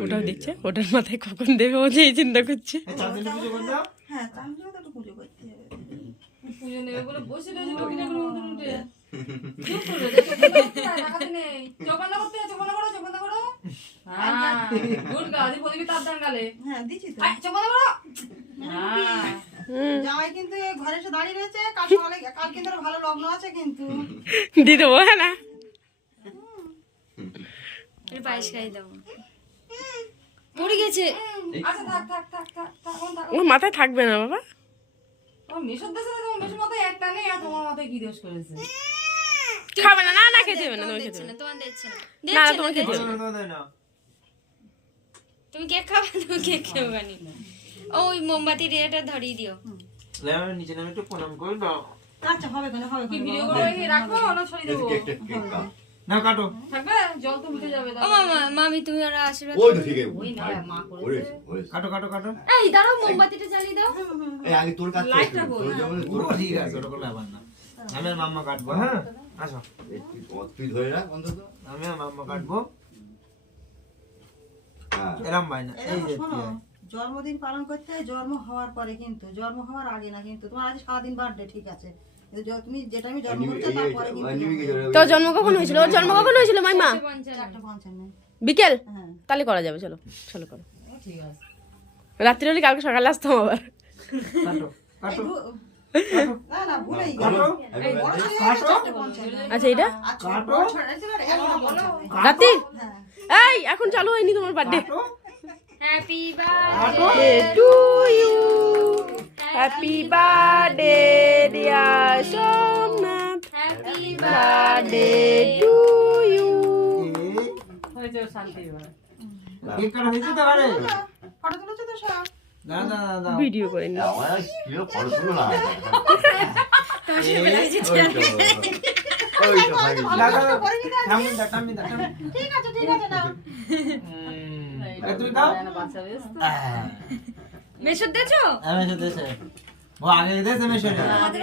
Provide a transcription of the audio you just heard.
ওটাও দিচ্ছে, ওটার মাথায় কখন দেবে ও যেই চিন্তা করছে। পুজো নেবে বলে বসে রয়েছে লক্ষ্মী ঠাকুর মতন উঠে চুপ করবে টাকাতে নেই চোখ বন্ধ করতে চোখ বন্ধ করো চোখ বন্ধ করো হ্যাঁ গুড গার্ল দি প্রদীপে তার দান গালে হ্যাঁ দিছি তো চোখ বন্ধ করো হ্যাঁ জামাই কিন্তু ঘরে এসে দাঁড়িয়ে রয়েছে কাল সকালে কাল কিন্তু ভালো লগ্ন আছে কিন্তু দিয়ে দেবো, হ্যাঁ না পায়েস খাই দাও পড়ে গেছে। আচ্ছা থাক থাক থাক থাক থাক থাক ওর মাথায় থাকবে না বাবা। ও মেশর দেশে তোমার মেশর মাথায় একটা নেই আর তোমার মাথায় কি দোষ করেছে খাবে না, না না খেতে হবে না, তুমি খেতে হবে না, তোমার দিচ্ছে না, না না তোমার খেতে হবে না। তুমি কেক খাবে, তুমি কেক খেও গানি। ওই মোমবাতির এটা ধরিয়ে দিও। নিচে নামে একটু প্রণাম করে দাও। আচ্ছা হবে কেন হবে কি ভিডিও করে রাখবো না ছড়িয়ে দেবো না কাটো থাকবে জল তো উঠে যাবে ও মামা মামি তুমি ওরা আশীর্বাদ ওই তো ঠিক আছে ওই না মা করেছে কাটো কাটো কাটো। এই দাঁড়াও মোমবাতিটা জ্বালিয়ে দাও। এই আগে তোর কাছে লাইটটা বল ঠিক আছে ওটা কোনো ব্যাপার না। আমি আর মাম্মা কাটবো। হ্যাঁ আসো তুই ধরে রাখ অন্তত। আমি আর মাম্মা কাটবো। হ্যাঁ এরম ভাই না এই যে শোনো জন্মদিন পালন করতে হয় জন্ম হওয়ার পরে, কিন্তু জন্ম হওয়ার আগে না। কিন্তু তোমার আজ সারাদিন বার্থডে ঠিক আছে, কিন্তু তুমি যেটা আমি জন্ম করছো তারপরে কিন্তু তোর জন্ম কখন হয়েছিল? ওর জন্ম কখন হয়েছিল মাইমা? 4:55 বিকেল? হ্যাঁ তাহলে করা যাবে, চলো চলো করো। ঠিক আছে রাত্রি হলে কালকে সকালে আসতাম আবার। কাটো কাটো না না ভুলেই কাটো বড় ছেলে কাটো। 4:55 আচ্ছা এটা কাটো বড় ছেলে ছিল 11:55 রাত্রি? হ্যাঁ এই এখন চালু হয়নি তোমার বার্থডে। কাটো হ্যাপি কাটো। Birthday to you, happy birthday dear Somnath, happy birthday to you. হয়েছে শান্তি এবার কেক কাটা হয়েছে তো আরে ফটো তুলেছো তো সব? না না না ভিডিও করে নি। আমার কি ফটো তুলো না ওই তো ভাই থামিন দা ঠিক আছে না তুমি দাও। বাচ্চা বেশ তো মেশর দেছো? আমি সাথে ও আগে দেছে মেশে আমাদের